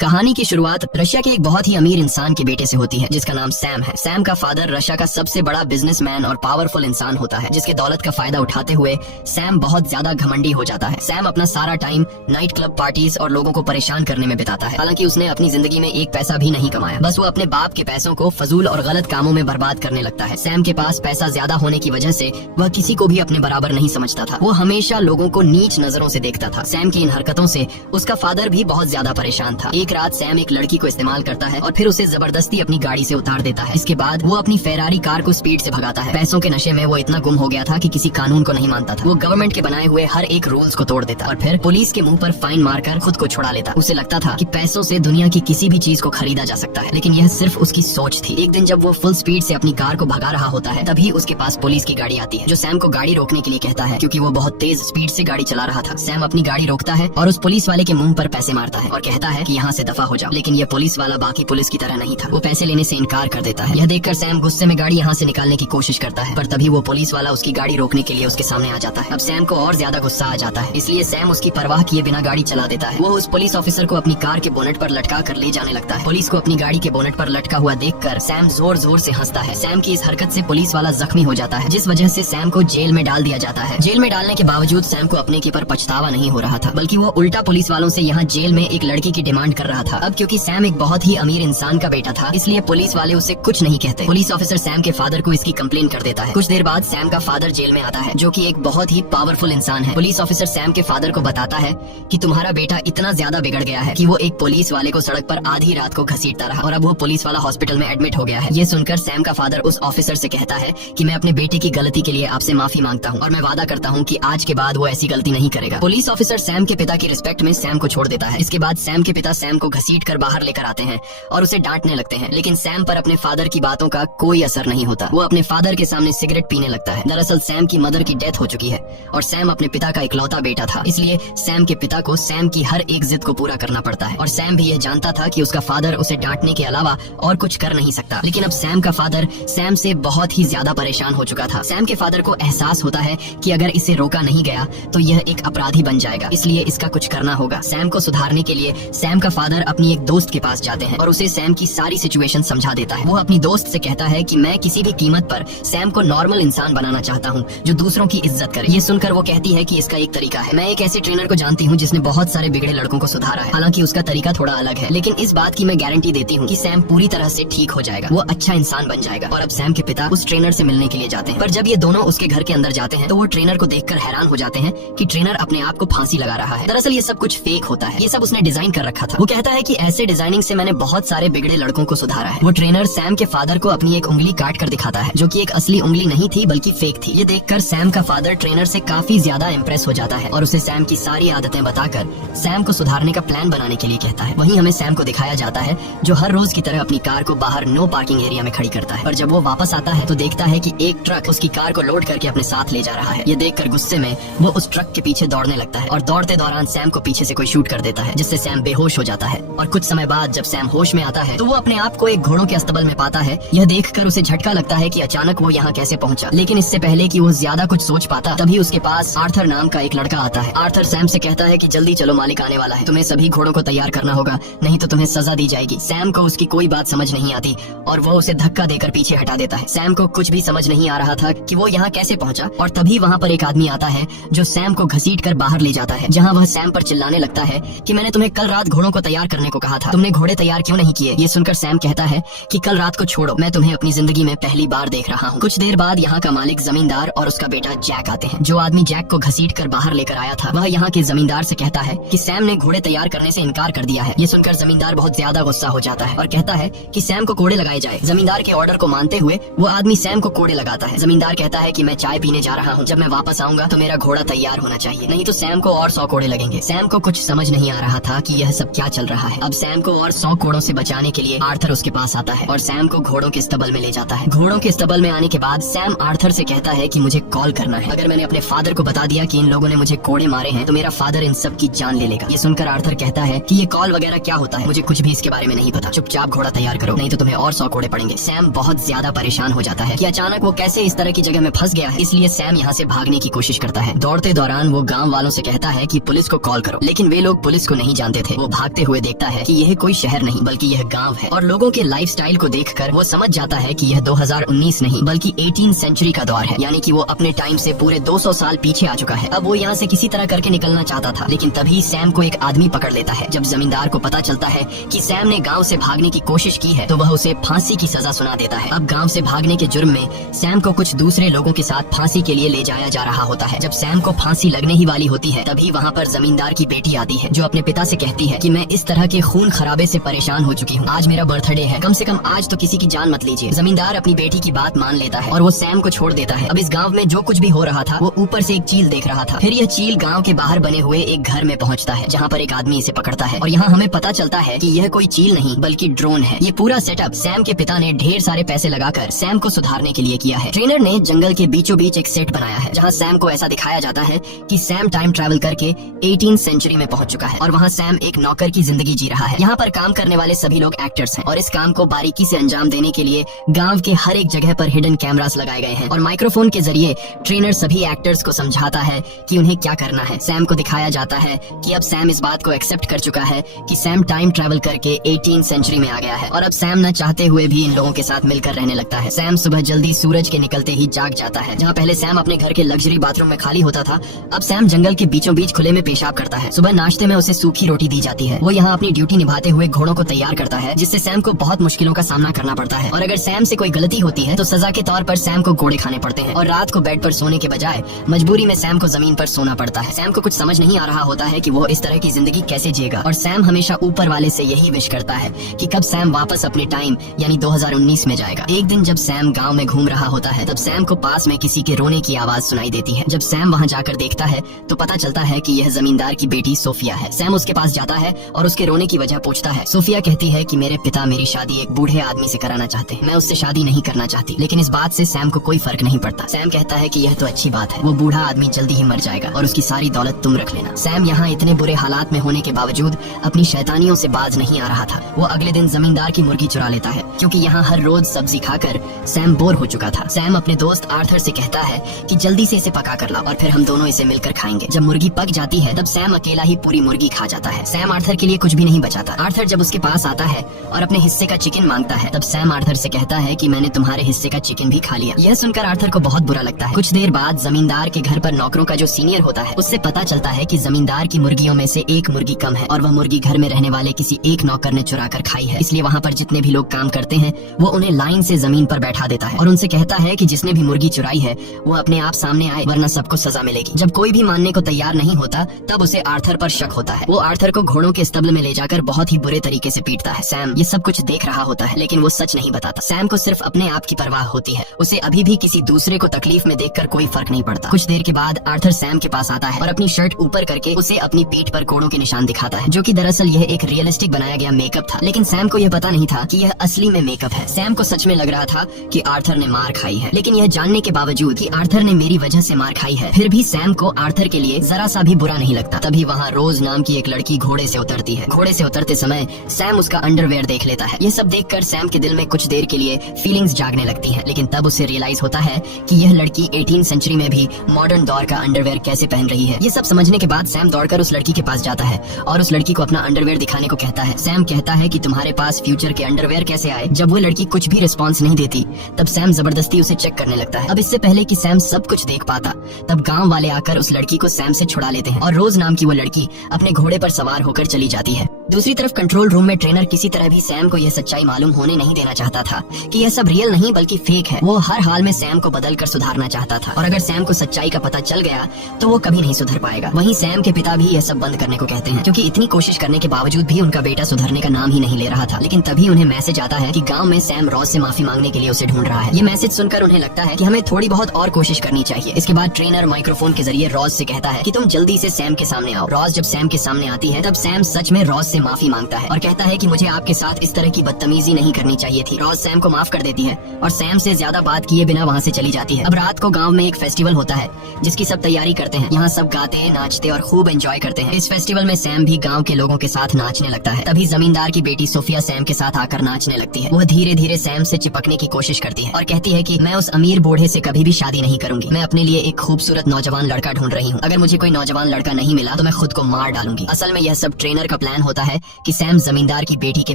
कहानी की शुरुआत रशिया के एक बहुत ही अमीर इंसान के बेटे से होती है जिसका नाम सैम है। सैम का फादर रशिया का सबसे बड़ा बिजनेसमैन और पावरफुल इंसान होता है जिसके दौलत का फायदा उठाते हुए सैम बहुत ज्यादा घमंडी हो जाता है। सैम अपना सारा टाइम नाइट क्लब पार्टीज और लोगों को परेशान करने में बिताता है। हालांकि उसने अपनी जिंदगी में एक पैसा भी नहीं कमाया, बस वो अपने बाप के पैसों को फजूल और गलत कामों में बर्बाद करने लगता है। सैम के पास पैसा ज्यादा होने की वजह से वह किसी को भी अपने बराबर नहीं समझता था। वो हमेशा लोगों को नीच नजरों से देखता था। सैम की इन हरकतों से उसका फादर भी बहुत ज्यादा परेशान था। एक रात सैम एक लड़की को इस्तेमाल करता है और फिर उसे जबरदस्ती अपनी गाड़ी से उतार देता है। इसके बाद वो अपनी फेरारी कार को स्पीड से भगाता है। पैसों के नशे में वो इतना गुम हो गया था कि किसी कानून को नहीं मानता था। वो गवर्नमेंट के बनाए हुए हर एक रूल्स को तोड़ देता और फिर पुलिस के मुंह पर फाइन मारकर खुद को छुड़ा लेता। उसे लगता था कि पैसों से दुनिया की किसी भी चीज को खरीदा जा सकता है, लेकिन यह सिर्फ उसकी सोच थी। एक दिन जब वो फुल स्पीड से अपनी कार को भगा रहा होता है तभी उसके पास पुलिस की गाड़ी आती है जो सैम को गाड़ी रोकने के लिए कहता है क्योंकि वो बहुत तेज स्पीड से गाड़ी चला रहा था। सैम अपनी गाड़ी रोकता है और उस पुलिस वाले के मुंह पर पैसे मारता है और कहता है कि यहाँ से दफा हो जाओ, लेकिन ये पुलिस वाला बाकी पुलिस की तरह नहीं था। वो पैसे लेने से इनकार कर देता है। यह देखकर सैम गुस्से में गाड़ी यहाँ से निकालने की कोशिश करता है, पर तभी वो पुलिस वाला उसकी गाड़ी रोकने के लिए उसके सामने आ जाता है। अब सैम को और ज्यादा गुस्सा आ जाता है, इसलिए सैम उसकी परवाह किए बिना गाड़ी चला देता है। वो उस पुलिस ऑफिसर को अपनी कार के बोनेट पर लटका कर ले जाने लगता है। पुलिस को अपनी गाड़ी के बोनेट पर लटका हुआ देखकर सैम जोर जोर से हंसता है। सैम की इस हरकत से पुलिस वाला जख्मी हो जाता है, जिस वजह से सैम को जेल में डाल दिया जाता है। जेल में डालने के बावजूद सैम को अपने के पर पछतावा नहीं हो रहा था, बल्कि वो उल्टा पुलिस वालों से यहाँ जेल में एक लड़की की डिमांड कर रहा था। अब क्योंकि सैम एक बहुत ही अमीर इंसान का बेटा था, इसलिए पुलिस वाले उसे कुछ नहीं कहते। पुलिस ऑफिसर सैम के फादर को इसकी कंप्लेन कर देता है। कुछ देर बाद सैम का फादर जेल में आता है जो कि एक बहुत ही पावरफुल इंसान है। पुलिस ऑफिसर सैम के फादर को बताता है कि तुम्हारा बेटा इतना ज्यादा बिगड़ गया है कि वो एक पुलिस वाले को सड़क पर आधी रात को घसीटता रहा और अब वो पुलिस वाला हॉस्पिटल में एडमिट हो गया है। ये सुनकर सैम का फादर उस ऑफिसर से कहता है कि मैं अपने बेटे की गलती के लिए आपसे माफी मांगता हूँ और मैं वादा करता हूँ कि आज के बाद वो ऐसी गलती नहीं करेगा। पुलिस ऑफिसर सैम के पिता की रिस्पेक्ट में सैम को छोड़ देता है। इसके बाद सैम के पिता सैम को घसीट कर बाहर लेकर आते हैं और उसे डांटने लगते हैं, लेकिन सैम पर अपने फादर की बातों का कोई असर नहीं होता। वो अपने फादर के सामने सिगरेट पीने लगता है। दरअसल सैम की मदर की डेथ हो चुकी है और सैम अपने पिता का इकलौता बेटा था, इसलिए सैम के पिता को सैम की हर एक जिद को पूरा करना पड़ता है। और सैम भी यह जानता था कि उसका फादर उसे डांटने के अलावा और कुछ कर नहीं सकता। लेकिन अब सैम का फादर सैम से बहुत ही ज्यादा परेशान हो चुका था। सैम के फादर को एहसास होता है कि अगर इसे रोका नहीं गया तो यह एक अपराधी बन जाएगा, इसलिए इसका कुछ करना होगा। सैम को सुधारने के लिए सैम का फादर अपनी एक दोस्त के पास जाते हैं और उसे सैम की सारी सिचुएशन समझा देता है। वो अपनी दोस्त से कहता है कि मैं किसी भी कीमत पर सैम को नॉर्मल इंसान बनाना चाहता हूँ जो दूसरों की इज्जत करे। ये सुनकर वो कहती है कि इसका एक तरीका है। मैं एक ऐसे ट्रेनर को जानती हूँ जिसने बहुत सारे बिगड़े लड़कों को सुधारा है। हालांकि उसका तरीका थोड़ा अलग है, लेकिन इस बात की मैं गारंटी देती हूँ कि सैम पूरी तरह से ठीक हो जाएगा, वो अच्छा इंसान बन जाएगा। और अब सैम के पिता उस ट्रेनर से मिलने के लिए जाते हैं, पर जब ये दोनों उसके घर के अंदर जाते हैं तो वो ट्रेनर को देखकर हैरान हो जाते हैं कि ट्रेनर अपने आप को फांसी लगा रहा है। दरअसल ये सब कुछ फेक होता है, ये सब उसने डिजाइन कर रखा था। वो कहता है कि ऐसे डिजाइनिंग से मैंने बहुत सारे बिगड़े लड़कों को सुधारा है। वो ट्रेनर सैम के फादर को अपनी एक उंगली काट कर दिखाता है जो कि एक असली उंगली नहीं थी बल्कि फेक थी। ये देखकर सैम का फादर ट्रेनर से काफी ज्यादा इम्प्रेस हो जाता है और उसे सैम की सारी आदतें बताकर सैम को सुधारने का प्लान बनाने के लिए कहता है। वहीं हमें सैम को दिखाया जाता है जो हर रोज की तरह अपनी कार को बाहर नो पार्किंग एरिया में खड़ी करता है, पर जब वो वापस आता है तो देखता है कि एक ट्रक उसकी कार को लोड करके अपने साथ ले जा रहा है। ये देखकर गुस्से में वो उस ट्रक के पीछे दौड़ने लगता है और दौड़ते दौरान सैम को पीछे से कोई शूट कर देता है जिससे सैम बेहोश हो जाता है। और कुछ समय बाद जब सैम होश में आता है तो वो अपने आप को एक घोड़ों के अस्तबल में पाता है। यह देखकर उसे झटका लगता है कि अचानक वो यहाँ कैसे पहुंचा, लेकिन इससे पहले कि वो ज्यादा कुछ सोच पाता तभी उसके पास आर्थर नाम का एक लड़का आता है। आर्थर सैम से कहता है कि जल्दी चलो, मालिक आने वाला है, तुम्हें सभी घोड़ों को तैयार करना होगा नहीं तो तुम्हें सजा दी जाएगी। सैम को उसकी कोई बात समझ नहीं आती और वो उसे धक्का देकर पीछे हटा देता है। सैम को कुछ भी समझ नहीं आ रहा था कि वो यहाँ कैसे पहुँचा और तभी वहाँ पर एक आदमी आता है जो सैम को घसीट कर बाहर ले जाता है, जहाँ वह सैम पर चिल्लाने लगता है कि मैंने तुम्हें कल रात घोड़ों को तैयार करने को कहा था, तुमने घोड़े तैयार क्यों नहीं किए। ये सुनकर सैम कहता है कि कल रात को छोड़ो, मैं तुम्हें अपनी जिंदगी में पहली बार देख रहा हूँ। कुछ देर बाद यहाँ का मालिक जमींदार और उसका बेटा जैक आते हैं। जो आदमी जैक को घसीट कर बाहर लेकर आया था वह यहाँ के जमींदार से कहता है कि सैम ने घोड़े तैयार करने से इनकार कर दिया है। ये सुनकर जमींदार बहुत ज्यादा गुस्सा हो जाता है और कहता है कि सैम को कोड़े लगाए जाए। जमींदार के ऑर्डर को मानते हुए वो आदमी सैम को कोड़े लगाता है। जमींदार कहता है कि मैं चाय पीने जा रहा हूँ, जब मैं वापस आऊंगा तो मेरा घोड़ा तैयार होना चाहिए, नहीं तो सैम को और 100 कोड़े लगेंगे। सैम को कुछ समझ नहीं आ रहा था कि यह सब क्या चल रहा है। अब सैम को और 100 कोड़ों से बचाने के लिए आर्थर उसके पास आता है और सैम को घोड़ों के स्तबल में ले जाता है। घोड़ों के स्तबल में आने के बाद सैम आर्थर से कहता है कि मुझे कॉल करना है, अगर मैंने अपने फादर को बता दिया कि इन लोगों ने मुझे कोड़े मारे हैं तो मेरा फादर इन सब की जान ले लेगा। ये सुनकर आर्थर कहता है कि ये कॉल वगैरह क्या होता है, मुझे कुछ भी इसके बारे में नहीं पता, चुपचाप घोड़ा तैयार करो नहीं तो तुम्हें और 100 कोड़े पड़ेंगे। सैम बहुत ज्यादा परेशान हो जाता है कि अचानक वो कैसे इस तरह की जगह में फंस गया है, इसलिए सैम यहाँ से भागने की कोशिश करता है। दौड़ते दौरान वो गाँव वालों से कहता है कि पुलिस को कॉल करो, लेकिन वे लोग पुलिस को नहीं जानते थे। वो भागते हुए देखता है कि यह कोई शहर नहीं बल्कि यह गांव है, और लोगों के लाइफस्टाइल को देखकर वो समझ जाता है कि यह 2019 नहीं बल्कि 18th सेंचुरी का दौर है, यानी कि वो अपने टाइम से पूरे 200 साल पीछे आ चुका है। अब वो यहाँ से किसी तरह करके निकलना चाहता था, लेकिन तभी सैम को एक आदमी पकड़ लेता है। जब जमींदार को पता चलता है कि सैम ने गाँव से भागने की कोशिश की है तो वह उसे फांसी की सजा सुना देता है। अब गाँव से भागने के जुर्म में सैम को कुछ दूसरे लोगों के साथ फांसी के लिए ले जाया जा रहा होता है। जब सैम को फांसी लगने ही वाली होती है तभी वहाँ पर जमींदार की बेटी आती है, जो अपने पिता से कहती है कि मैं इस तरह के खून खराबे से परेशान हो चुकी हूँ, आज मेरा बर्थडे है, कम से कम आज तो किसी की जान मत लीजिए। जमींदार अपनी बेटी की बात मान लेता है और वो सैम को छोड़ देता है। अब इस गाँव में जो कुछ भी हो रहा था वो ऊपर से एक चील देख रहा था। फिर यह चील गाँव के बाहर बने हुए एक घर में पहुँचता है, जहाँ पर एक आदमी इसे पकड़ता है, और यहाँ हमें पता चलता है कि यह कोई चील नहीं बल्कि ड्रोन है। ये पूरा सेटअप सैम के पिता ने ढेर सारे पैसे लगाकर सैम को सुधारने के लिए किया है। ट्रेनर ने जंगल के बीचों बीच एक सेट बनाया है जहाँ सैम को ऐसा दिखाया जाता है कि सैम टाइम ट्रैवल करके 18th सेंचुरी में पहुंच चुका है और वहाँ सैम एक नौकर की जिंदगी जी रहा है। यहाँ पर काम करने वाले सभी लोग एक्टर्स हैं और इस काम को बारीकी से अंजाम देने के लिए गांव के हर एक जगह पर हिडन कैमरास लगाए गए हैं और माइक्रोफोन के जरिए ट्रेनर सभी एक्टर्स को समझाता है कि उन्हें क्या करना है। सैम को दिखाया जाता है कि अब सैम इस बात को एक्सेप्ट कर चुका है कि सैम टाइम ट्रैवल करके 18th सेंचुरी में आ गया है और अब सैम न चाहते हुए भी इन लोगों के साथ मिलकर रहने लगता है। सैम सुबह जल्दी सूरज के निकलते ही जाग जाता है। जहाँ पहले सैम अपने घर के लग्जरी बाथरूम में खाली होता था, अब सैम जंगल के बीचों बीच खुले में पेशाब करता है। सुबह नाश्ते में उसे सूखी रोटी दी जाती है। वो यहाँ अपनी ड्यूटी निभाते हुए घोड़ों को तैयार करता है, जिससे सैम को बहुत मुश्किलों का सामना करना पड़ता है, और अगर सैम से कोई गलती होती है तो सजा के तौर पर सैम को घोड़े खाने पड़ते हैं और रात को बेड पर सोने के बजाय मजबूरी में सैम को जमीन पर सोना पड़ता है। सैम को कुछ समझ नहीं आ रहा होता है कि वो इस तरह की जिंदगी कैसे जिएगा, और सैम हमेशा ऊपर वाले से यही विश करता है कि कब सैम वापस अपने टाइम यानी 2019 में जाएगा। एक दिन जब सैम गाँव में घूम रहा होता है तब सैम को पास में किसी के रोने की आवाज सुनाई देती है। जब सैम वहाँ जाकर देखता है तो पता चलता है कि यह जमींदार की बेटी सोफिया है। सैम उसके पास जाता है और उसके रोने की वजह पूछता है। सोफिया कहती है कि मेरे पिता मेरी शादी एक बूढ़े आदमी से कराना चाहते हैं, मैं उससे शादी नहीं करना चाहती, लेकिन इस बात से सैम को कोई फर्क नहीं पड़ता। सैम कहता है कि यह तो अच्छी बात है, वो बूढ़ा आदमी जल्दी ही मर जाएगा और उसकी सारी दौलत तुम रख लेना। सैम यहाँ इतने बुरे हालात में होने के बावजूद अपनी शैतानियों से बाज नहीं आ रहा था। वो अगले दिन जमींदार की मुर्गी चुरा लेता है, क्योंकि यहाँ हर रोज सब्जी खाकर सैम बोर हो चुका था। सैम अपने दोस्त आर्थर से कहता है कि जल्दी से इसे पका कर ला और फिर हम दोनों इसे मिलकर खाएंगे। जब मुर्गी पक जाती है तब सैम अकेला ही पूरी मुर्गी खा जाता है। सैम आर्थर के लिए कुछ भी नहीं बचाता। आर्थर जब उसके पास आता है और अपने हिस्से का चिकन मांगता है तब सैम आर्थर से कहता है कि मैंने तुम्हारे हिस्से का चिकन भी खा लिया। यह सुनकर आर्थर को बहुत बुरा लगता है। कुछ देर बाद जमींदार के घर पर नौकरों का जो सीनियर होता है उससे पता चलता है कि जमींदार की मुर्गियों में से एक मुर्गी कम है और वह मुर्गी घर में रहने वाले किसी एक नौकर ने चुरा कर खाई है। इसलिए वहाँ पर जितने भी लोग काम करते हैं वो उन्हें लाइन से जमीन पर बैठा देता है और उनसे कहता है कि जिसने भी मुर्गी चुराई है वो अपने आप सामने आए, वरना सबको सजा मिलेगी। जब कोई भी मानने को तैयार नहीं होता तब उसे आर्थर पर शक होता है। वो आर्थर को घोड़ों के स्तब्ल में ले जाकर बहुत ही बुरे तरीके से पीटता है। सैम ये सब कुछ देख रहा होता है लेकिन वो सच नहीं बताता। सैम को सिर्फ अपने आप की परवाह होती है, उसे अभी भी किसी दूसरे को तकलीफ में देखकर कोई फर्क नहीं पड़ता। कुछ देर के बाद आर्थर सैम के पास आता है और अपनी शर्ट ऊपर करके उसे अपनी पीठ पर कोड़ों के निशान दिखाता है, जो कि दरअसल यह एक रियलिस्टिक बनाया गया मेकअप था। लेकिन सैम को यह पता नहीं था कि यह असली में मेकअप है। सैम को सच में लग रहा था कि आर्थर ने मार खाई है, लेकिन यह जानने के बावजूद कि आर्थर ने मेरी वजह से मार खाई है, फिर भी सैम को आर्थर के लिए जरा सा भी बुरा नहीं लगता। तभी वहाँ रोज नाम की एक लड़की घोड़े से उतरती है। घोड़े से उतरते समय सैम उसका अंडरवेयर देख लेता है। ये सब देखकर सैम के दिल में कुछ देर के लिए फीलिंग्स जागने लगती हैं, लेकिन तब उसे रियलाइज होता है कि यह लड़की 18th सेंचुरी में भी मॉडर्न दौर का अंडरवेयर कैसे पहन रही है। ये सब समझने के बाद सैम दौड़कर उस लड़की के पास जाता है और उस लड़की को अपना अंडरवेयर दिखाने को कहता है। सैम कहता है कि तुम्हारे पास फ्यूचर के अंडरवेयर कैसे आए। जब वो लड़की कुछ भी रिस्पॉन्स नहीं देती तब सैम जबरदस्ती उसे चेक करने लगता है। अब इससे पहले कि सैम सब कुछ देख पाता तब गाँव वाले आकर उस लड़की को सैम से छुड़ा लेते हैं और रोज नाम की वो लड़की अपने घोड़े पर सवार होकर चली जाती है। दूसरी तरफ कंट्रोल रूम में ट्रेनर किसी तरह भी सैम को यह सच्चाई मालूम होने नहीं देना चाहता था कि यह सब रियल नहीं बल्कि फेक है। वो हर हाल में सैम को बदल कर सुधारना चाहता था और अगर सैम को सच्चाई का पता चल गया तो वो कभी नहीं सुधर पाएगा। वहीं सैम के पिता भी यह सब बंद करने को कहते हैं, क्योंकि इतनी कोशिश करने के बावजूद भी उनका बेटा सुधरने का नाम ही नहीं ले रहा था। लेकिन तभी उन्हें मैसेज आता है कि गाँव में सैम रॉज से माफी मांगने के लिए उसे ढूंढ रहा है। ये मैसेज सुनकर उन्हें लगता है कि हमें थोड़ी बहुत और कोशिश करनी चाहिए। इसके बाद ट्रेनर माइक्रोफोन के जरिए रॉज से कहता है कि तुम जल्दी से सैम के सामने आओ। रॉज जब सैम के सामने आती है तब सैम सच में रॉज से माफी मांगता है और कहता है कि मुझे आपके साथ इस तरह की बदतमीजी नहीं करनी चाहिए थी। रॉज सैम को माफ कर देती है और सैम से ज्यादा बात किए बिना वहाँ से चली जाती है। अब रात को गांव में एक फेस्टिवल होता है जिसकी सब तैयारी करते हैं। यहाँ सब गाते नाचते और खूब एंजॉय करते हैं। इस फेस्टिवल में सैम भी गाँव के लोगों के साथ नाचने लगता है। तभी जमींदार की बेटी सोफिया सैम के साथ आकर नाचने लगती है। वह धीरे धीरे सैम से चिपकने की कोशिश करती है और कहती है कि मैं उस अमीर बूढ़े से कभी भी शादी नहीं करूंगी। मैं अपने लिए एक खूबसूरत नौजवान लड़का ढूंढ रही हूँ। अगर मुझे कोई नौजवान लड़का नहीं मिला तो मैं खुद को मार डालूंगी। असल में यह सब ट्रेनर का प्लान होता है कि सैम जमींदार की बेटी के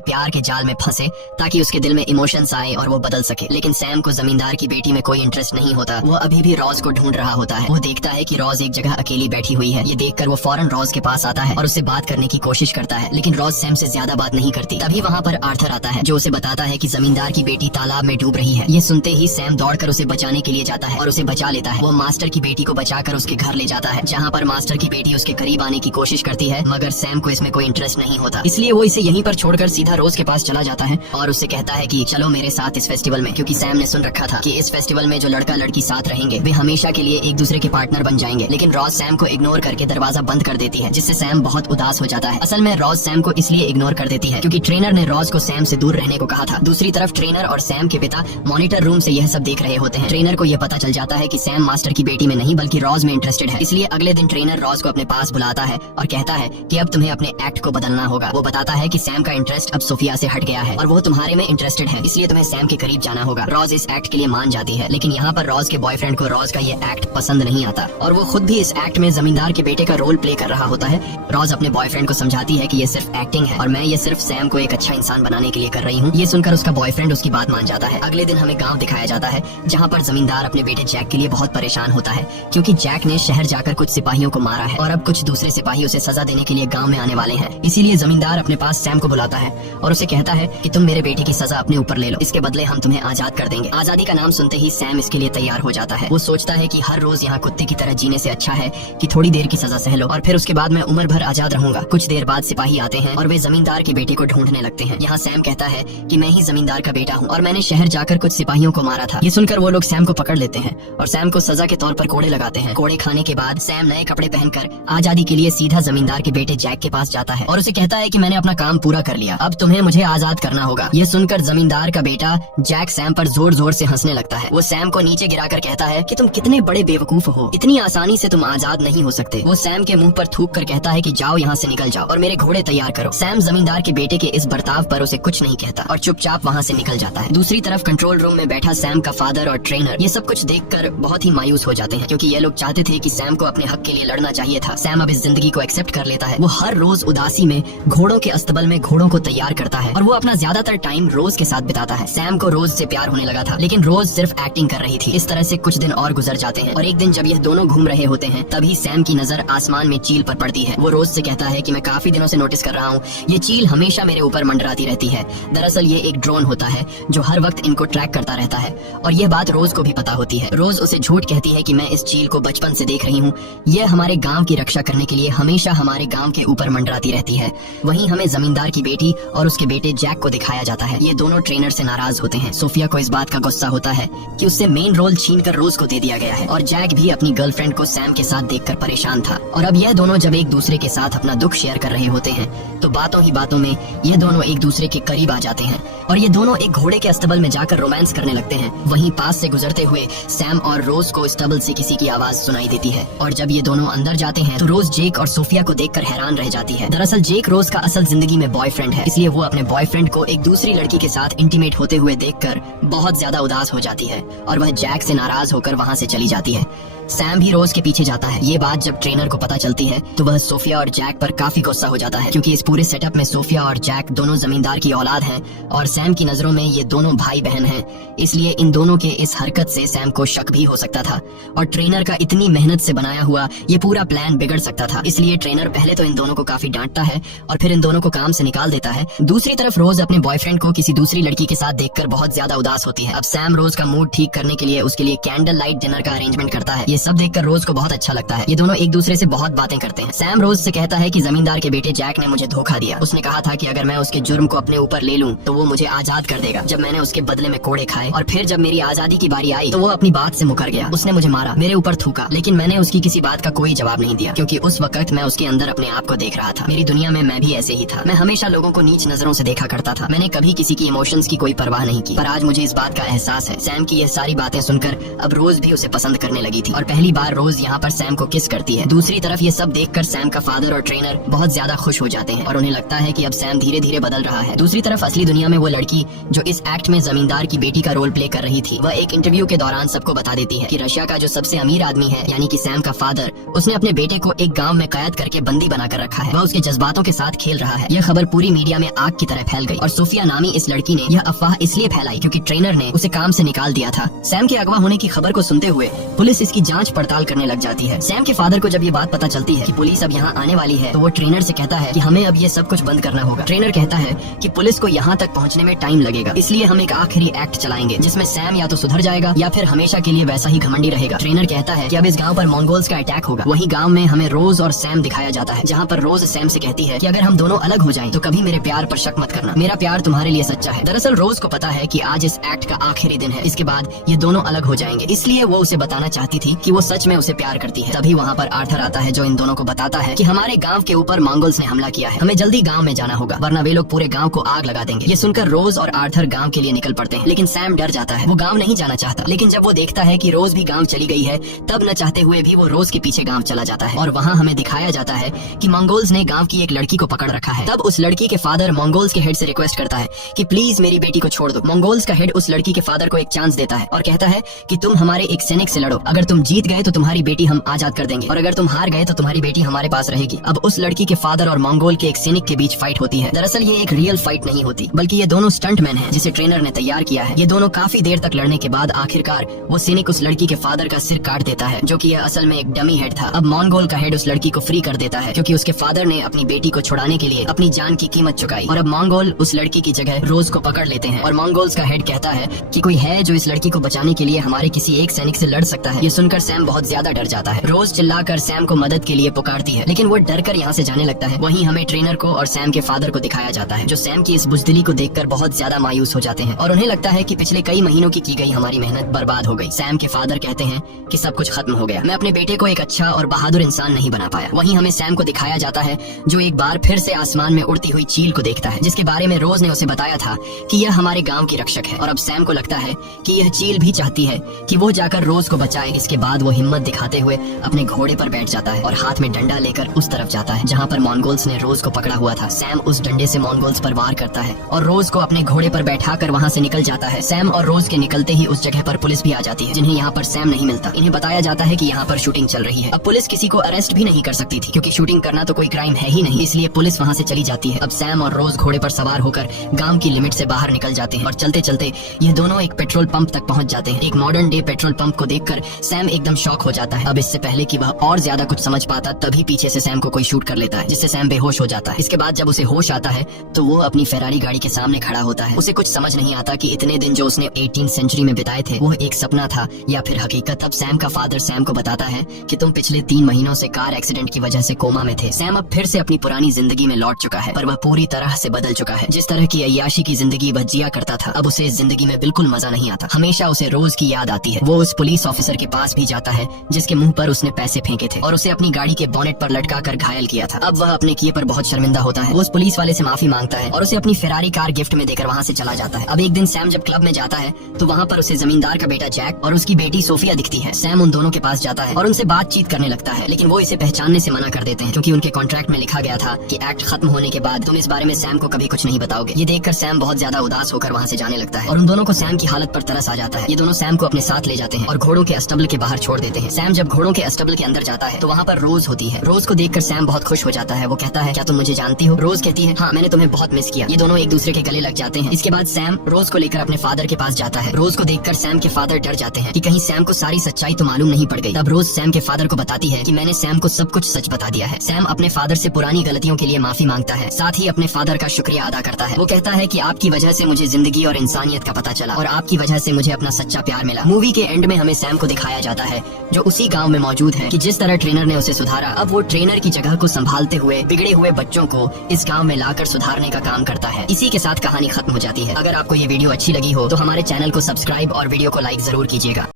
प्यार के जाल में फंसे ताकि उसके दिल में इमोशंस आए और वो बदल सके। लेकिन सैम को जमींदार की बेटी में कोई इंटरेस्ट नहीं होता। वो अभी भी रॉज को ढूंढ रहा होता है। वो देखता है कि रॉज एक जगह अकेली बैठी हुई है। ये देखकर वो फौरन रॉज के पास आता है और उससे बात करने की कोशिश करता है, लेकिन रॉज सैम से ज्यादा बात नहीं करती। तभी वहाँ पर आर्थर आता है जो उसे बताता है कि जमींदार की बेटी तालाब में डूब रही है। ये सुनते ही सैम दौड़कर उसे बचाने के लिए जाता है और उसे बचा लेता है। वो मास्टर की बेटी को बचाकर उसके घर ले जाता है, जहाँ पर मास्टर की बेटी उसके करीब आने की कोशिश करती है, मगर सैम को इसमें कोई इंटरेस्ट नहीं होता। इसलिए वो इसे यहीं पर छोड़कर सीधा रोज के पास चला जाता है और उससे कहता है कि चलो मेरे साथ इस फेस्टिवल में, क्योंकि सैम ने सुन रखा था कि इस फेस्टिवल में जो लड़का लड़की साथ रहेंगे वे हमेशा के लिए एक दूसरे के पार्टनर बन जाएंगे। लेकिन रॉज सैम को इग्नोर करके दरवाजा बंद कर देती है, जिससे सैम बहुत उदास हो जाता है। असल में रॉज सैम को इसलिए इग्नोर कर देती है क्योंकि ट्रेनर ने रॉज को सैम से दूर रहने को कहा था। दूसरी तरफ ट्रेनर और सैम के पिता मॉनिटर रूम से यह सब देख रहे होते हैं। ट्रेनर को यह पता चल जाता है कि सैम मास्टर की बेटी में नहीं बल्कि रॉज में इंटरेस्टेड है। इसलिए अगले दिन ट्रेनर रॉज को अपने पास बुलाता है और कहता है कि अब तुम्हें अपने एक्ट को बदलना होगा। वो बताता है कि सैम का इंटरेस्ट अब सोफिया से हट गया है और वो तुम्हारे में इंटरेस्टेड है, इसलिए तुम्हें सैम के करीब जाना होगा। रॉज इस एक्ट के लिए मान जाती है, लेकिन यहाँ पर रॉज के बॉयफ्रेंड को रॉज का ये एक्ट पसंद नहीं आता और वो खुद भी इस एक्ट में जमींदार के बेटे का रोल प्ले कर रहा होता है। रॉज अपने बॉयफ्रेंड को समझाती है कि ये सिर्फ एक्टिंग है और मैं ये सिर्फ सैम को एक अच्छा इंसान बनाने के लिए कर रही हूँ। ये सुनकर उसका बॉयफ्रेंड उसकी बात मान जाता है। अगले दिन हमें गाँव दिखाया जाता है जहाँ पर जमींदार अपने बेटे जैक के लिए बहुत परेशान होता है क्योंकि जैक ने शहर जाकर कुछ सिपाहियों को मारा है और अब कुछ दूसरे सिपाही उसे सजा देने के लिए गाँव में आने वाले हैं। इसीलिए जमींदार अपने पास सैम को बुलाता है और उसे कहता है कि तुम मेरे बेटे की सजा अपने ऊपर ले लो, इसके बदले हम तुम्हें आजाद कर देंगे। आजादी का नाम सुनते ही सैम इसके लिए तैयार हो जाता है। वो सोचता है कि हर रोज यहाँ कुत्ते की तरह जीने से अच्छा है कि थोड़ी देर की सजा सह लो और फिर उसके बाद मैं उम्र भर आजाद रहूंगा। कुछ देर बाद सिपाही आते हैं और वे जमींदार के बेटे को ढूंढने लगते हैं। यहाँ सैम कहता है कि मैं ही जमींदार का बेटा हूँ और मैंने शहर जाकर कुछ सिपाहियों को मारा था। ये सुनकर वो लोग सैम को पकड़ लेते हैं और सैम को सजा के तौर पर कोड़े लगाते हैं। कोड़े खाने के बाद सैम नए कपड़े पहनकर आजादी के लिए सीधा जमींदार के बेटे जैक के पास जाता है और उसे कहता है कि मैंने अपना काम पूरा कर लिया, अब तुम्हें मुझे आजाद करना होगा। ये सुनकर जमींदार का बेटा जैक सैम पर जोर जोर से हंसने लगता है। वो सैम को नीचे गिराकर कहता है कि तुम कितने बड़े बेवकूफ हो, इतनी आसानी से तुम आजाद नहीं हो सकते। वो सैम के मुंह पर थूक कर कहता है कि जाओ यहाँ से निकल जाओ और मेरे घोड़े तैयार करो। सैम जमींदार के बेटे के इस बर्ताव पर उसे कुछ नहीं कहता और चुपचाप वहाँ से निकल जाता है। दूसरी तरफ कंट्रोल रूम में बैठा सैम का फादर और ट्रेनर ये सब कुछ देखकर बहुत ही मायूस हो जाते हैं क्योंकि ये लोग चाहते थे कि सैम को अपने हक के लिए लड़ना चाहिए था। सैम अब इस जिंदगी को एक्सेप्ट कर लेता है। वो हर रोज उदासी में घोड़ों के अस्तबल में घोड़ों को तैयार करता है और वो अपना ज्यादातर टाइम रोज के साथ बिताता है। सैम को रोज से प्यार होने लगा था, लेकिन रोज सिर्फ एक्टिंग कर रही थी। इस तरह से कुछ दिन और गुजर जाते हैं और एक दिन जब ये दोनों घूम रहे होते हैं तभी सैम की नजर आसमान में चील पर पड़ती है। वो रोज से कहता है कि मैं काफी दिनों से नोटिस कर रहा हूँ ये चील हमेशा मेरे ऊपर मंडराती रहती है। दरअसल ये एक ड्रोन होता है जो हर वक्त इनको ट्रैक करता रहता है और यह बात रोज को भी पता होती है। रोज उसे झूठ कहती है कि मैं इस चील को बचपन से देख रही हूँ, यह हमारे गाँव की रक्षा करने के लिए हमेशा हमारे गाँव के ऊपर मंडराती रहती है। वहीं हमें जमींदार की बेटी और उसके बेटे जैक को दिखाया जाता है। ये दोनों ट्रेनर से नाराज होते हैं। सोफिया को इस बात का गुस्सा होता है कि उससे मेन रोल छीनकर रोज को दे दिया गया है और जैक भी अपनी गर्लफ्रेंड को सैम के साथ देखकर परेशान था। और अब यह दोनों जब एक दूसरे के साथ अपना दुख शेयर कर रहे होते हैं तो बातों ही बातों में ये दोनों एक दूसरे के करीब आ जाते हैं और ये दोनों एक घोड़े के अस्तबल में जाकर रोमांस करने लगते हैं। वहीं पास से गुजरते हुए सैम और रोज को अस्तबल से किसी की आवाज सुनाई देती है और जब ये दोनों अंदर जाते हैं तो रोज जेक और सोफिया को देखकर हैरान रह जाती है। दरअसल जेक रोज का असल जिंदगी में बॉयफ्रेंड है, इसलिए वो अपने बॉयफ्रेंड को एक दूसरी लड़की के साथ इंटीमेट होते हुए देखकर बहुत ज्यादा उदास हो जाती है और वह जैक से नाराज होकर वहाँ से चली जाती है। सैम भी रोज के पीछे जाता है। ये बात जब ट्रेनर को पता चलती है तो वह सोफिया और जैक पर काफी गुस्सा हो जाता है क्योंकि इस पूरे सेटअप में सोफिया और जैक दोनों जमींदार की औलाद हैं और सैम की नजरों में ये दोनों भाई बहन हैं। इसलिए इन दोनों के इस हरकत से सैम को शक भी हो सकता था और ट्रेनर का इतनी मेहनत से बनाया हुआ ये पूरा प्लान बिगड़ सकता था। इसलिए ट्रेनर पहले तो इन दोनों को काफी डांटता है और फिर इन दोनों को काम से निकाल देता है। दूसरी तरफ रोज अपने बॉयफ्रेंड को किसी दूसरी लड़की के साथ देखकर बहुत ज्यादा उदास होती है। अब सैम रोज का मूड ठीक करने के लिए उसके लिए कैंडल लाइट डिनर का अरेंजमेंट करता है। ये सब देखकर रोज को बहुत अच्छा लगता है। ये दोनों एक दूसरे से बहुत बातें करते हैं। सैम रोज से कहता है कि जमींदार के बेटे जैक ने मुझे धोखा दिया। उसने कहा था कि अगर मैं उसके जुर्म को अपने ऊपर ले लूं तो वो मुझे आजाद कर देगा। जब मैंने उसके बदले में कोड़े खाए और फिर जब मेरी आजादी की बारी आई तो वो अपनी बात से मुकर गया। उसने मुझे मारा, मेरे ऊपर थूका, लेकिन मैंने उसकी किसी बात का कोई जवाब नहीं दिया क्योंकि उस वक्त मैं उसके अंदर अपने आप को देख रहा था। मेरी दुनिया में मैं भी ऐसे ही था। मैं हमेशा लोगों को नीच नजरों से देखा करता था। मैंने कभी किसी की इमोशंस की कोई परवाह नहीं की, पर आज मुझे इस बात का एहसास है। सैम की ये सारी बातें सुनकर अब रोज भी उसे पसंद करने लगी थी और और पहली बार रोज यहाँ पर सैम को किस करती है। दूसरी तरफ ये सब देखकर सैम का फादर और ट्रेनर बहुत ज्यादा खुश हो जाते हैं और उन्हें लगता है कि अब सैम धीरे धीरे बदल रहा है। दूसरी तरफ असली दुनिया में वो लड़की जो इस एक्ट में जमींदार की बेटी का रोल प्ले कर रही थी, वह एक इंटरव्यू के दौरान सबको बता देती है कि रशिया का जो सबसे अमीर आदमी है यानी कि सैम का फादर, उसने अपने बेटे को एक गांव में कैद करके बंदी बनाकर रखा है। वह उसके जज्बातों के साथ खेल रहा है। यह खबर पूरी मीडिया में आग की तरह फैल गई और सोफिया नामी इस लड़की ने यह अफवाह इसलिए फैलाई क्योंकि ट्रेनर ने उसे काम से निकाल दिया था। सैम के अगवा होने की खबर को सुनते हुए पुलिस इसकी जांच पड़ताल करने लग जाती है। सैम के फादर को जब ये बात पता चलती है कि पुलिस अब यहाँ आने वाली है तो वो ट्रेनर से कहता है कि हमें अब ये सब कुछ बंद करना होगा। ट्रेनर कहता है कि पुलिस को यहाँ तक पहुँचने में टाइम लगेगा, इसलिए हम एक आखिरी एक्ट चलाएंगे जिसमें सैम या तो सुधर जाएगा या फिर हमेशा के लिए वैसा ही घमंडी रहेगा। ट्रेनर कहता है कि अब इस गांव पर मंगोल्स का अटैक होगा। वही गांव में हमें रोज और सैम दिखाया जाता है, जहाँ पर रोज सैम से कहती है कि अगर हम दोनों अलग हो जाएं तो कभी मेरे प्यार पर शक मत करना, मेरा प्यार तुम्हारे लिए सच्चा है। दरअसल रोज को पता है कि आज इस एक्ट का आखिरी दिन है, इसके बाद ये दोनों अलग हो जाएंगे, इसलिए वो उसे बताना चाहती थी कि वो सच में उसे प्यार करती है। तभी वहाँ पर आर्थर आता है जो इन दोनों को बताता है कि हमारे गाँव के ऊपर मंगोल्स ने हमला किया है, हमें जल्दी गाँव में जाना होगा वरना वे लोग पूरे गाँव को आग लगा देंगे। ये सुनकर रोज और आर्थर गाँव के लिए निकल पड़ते हैं, लेकिन सैम डर जाता है, वो गाँव नहीं जाना चाहता। लेकिन जब वो देखता है कि रोज भी गाँव चली गई है तब न चाहते हुए भी वो रोज के पीछे गाँव चला जाता है और वहाँ हमें दिखाया जाता है कि मंगोल्स ने गाँव की एक लड़की को पकड़ रखा है। तब उस लड़की के फादर मंगोल्स के हेड से रिक्वेस्ट करता है कि प्लीज मेरी बेटी को छोड़ दो। मंगोल्स का हेड उस लड़की के फादर को एक चांस देता है और कहता है कि तुम हमारे एक सैनिक से लड़ो, अगर तुम जीत गए तो तुम्हारी बेटी हम आजाद कर देंगे और अगर तुम हार गए तो तुम्हारी बेटी हमारे पास रहेगी। अब उस लड़की के फादर और मंगोल के एक सैनिक के बीच फाइट होती है। दरअसल ये एक रियल फाइट नहीं होती बल्कि ये दोनों स्टंटमैन हैं जिसे ट्रेनर ने तैयार किया है। ये दोनों काफी देर तक लड़ने के बाद आखिरकार वो सैनिक उस लड़की के फादर का सिर काट देता है, जो कि यह असल में एक डमी हेड था। अब मंगोल का हेड उस लड़की को फ्री कर देता है क्योंकि उसके फादर ने अपनी बेटी को छुड़ाने के लिए अपनी जान की कीमत चुकाई और अब मंगोल उस लड़की की जगह रोज को पकड़ लेते हैं और मंगोल्स का हेड कहता है कि कोई है जो इस लड़की को बचाने के लिए हमारे किसी एक सैनिक से लड़ सकता है। ये सुनकर सैम बहुत ज्यादा डर जाता है। रोज चिल्लाकर सैम को मदद के लिए पुकारती है लेकिन वो डर कर यहाँ से जाने लगता है। वहीं हमें ट्रेनर को और सैम के फादर को दिखाया जाता है जो सैम की इस बुजदिली को देखकर बहुत ज्यादा मायूस हो जाते हैं और उन्हें लगता है कि पिछले कई महीनों की गई हमारी मेहनत बर्बाद हो गई। सैम के फादर कहते हैं कि सब कुछ खत्म हो गया, मैं अपने बेटे को एक अच्छा और बहादुर इंसान नहीं बना पाया। वहीं हमें सैम को दिखाया जाता है जो एक बार फिर से आसमान में उड़ती हुई चील को देखता है जिसके बारे में रोज ने उसे बताया था कि यह हमारे गांव की रक्षक है और अब सैम को लगता है कि यह चील भी चाहती है कि वो जाकर रोज को बचाए। इसके बाद वो हिम्मत दिखाते हुए अपने घोड़े पर बैठ जाता है और हाथ में डंडा लेकर उस तरफ जाता है जहाँ पर मंगोल्स ने रोज को पकड़ा हुआ था। सैम उस डंडे से मंगोल्स पर वार करता है और रोज को अपने घोड़े पर बैठा कर वहाँ से निकल जाता है। सैम और रोज के निकलते ही उस जगह पर पुलिस भी आ जाती है जिन्हें यहाँ पर सैम नहीं मिलता। इन्हें बताया जाता है कि यहाँ पर शूटिंग चल रही है। अब पुलिस किसी को अरेस्ट भी नहीं कर सकती थी क्योंकि शूटिंग करना तो कोई क्राइम है ही नहीं, इसलिए पुलिस वहाँ से चली जाती है। अब सैम और रोज घोड़े पर सवार होकर गांव की लिमिट से बाहर निकल जाते हैं और चलते चलते ये दोनों एक पेट्रोल पंप तक पहुँच जाते हैं। एक मॉडर्न डे पेट्रोल पंप को देखकर सैम एकदम शॉक हो जाता है। अब इससे पहले कि वह और ज्यादा कुछ समझ पाता तभी पीछे से सैम को कोई शूट कर लेता है जिससे सैम बेहोश हो जाता है। इसके बाद जब उसे होश आता है तो वो अपनी फेरारी गाड़ी के सामने खड़ा होता है। उसे कुछ समझ नहीं आता कि इतने दिन जो उसने 18th सेंचुरी में बिताए थे वो एक सपना था या फिर हकीकत। अब सैम का फादर सैम को बताता है कि तुम पिछले 3 महीनों से कार एक्सीडेंट की वजह से कोमा में थे। सैम अब फिर से अपनी पुरानी जिंदगी में लौट चुका है पर वह पूरी तरह से बदल चुका है। जिस तरह की अय्याशी की जिंदगी वह जिया करता था अब उसे इस जिंदगी में बिल्कुल मजा नहीं आता। हमेशा उसे रोज की याद आती है। वो उस पुलिस ऑफिसर के पास भी जाता है जिसके मुंह पर उसने पैसे फेंके थे और उसे अपनी गाड़ी के बोनेट पर लटका कर घायल किया था। अब वह अपने किए पर बहुत शर्मिंदा होता है। वो उस पुलिस वाले से माफी मांगता है और उसे अपनी फेरारी कार गिफ्ट में देकर वहाँ से चला जाता है। अब एक दिन सैम जब क्लब में जाता है तो वहाँ पर उसे जमींदार का बेटा जैक और उसकी बेटी सोफिया दिखती है। सैम उन दोनों के पास जाता है और उनसे बातचीत करने लगता है लेकिन वो इसे पहचानने से मना कर देते हैं क्योंकि उनके कॉन्ट्रैक्ट में लिखा गया था कि एक्ट खत्म होने के बाद तुम इस बारे में सैम को कभी कुछ नहीं बताओगे। ये देखकर सैम बहुत ज्यादा उदास होकर वहाँ से जाने लगता है और उन दोनों को सैम की हालत पर तरस आ जाता है। ये दोनों सैम को अपने साथ ले जाते हैं और घोड़ों के अस्तबल के बाहर छोड़ देते हैं। सैम जब घोड़ों के अस्तबल के अंदर जाता है तो वहाँ पर रोज होती है। रोज को देखकर सैम बहुत खुश हो जाता है। वो कहता है क्या तुम मुझे जानती हो? रोज कहती है हाँ, मैंने तुम्हें बहुत मिस किया। ये दोनों एक दूसरे के गले लग जाते हैं। इसके बाद सैम रोज को लेकर अपने फादर के पास जाता है। रोज को देखकर सैम के फादर डर जाते हैं कि कहीं सैम को सारी सच्चाई तो मालूम नहीं पड़ गई। तब रोज सैम के फादर को बताती है कि मैंने सैम को सब कुछ सच बता दिया है। सैम अपने फादर से पुरानी गलतियों के लिए माफी मांगता है, साथ ही अपने फादर का शुक्रिया अदा करता है। वो कहता है कि आपकी वजह से मुझे जिंदगी और इंसानियत का पता चला और आपकी वजह से मुझे अपना सच्चा प्यार मिला। मूवी के एंड में हमें सैम को दिखाया जाता है जो उसी गांव में मौजूद है कि जिस तरह ट्रेनर ने उसे सुधारा, अब वो ट्रेनर की जगह को संभालते हुए बिगड़े हुए बच्चों को इस गांव में लाकर सुधारने का काम करता है। इसी के साथ कहानी खत्म हो जाती है। अगर आपको ये वीडियो अच्छी लगी हो तो हमारे चैनल को सब्सक्राइब और वीडियो को लाइक जरूर कीजिएगा।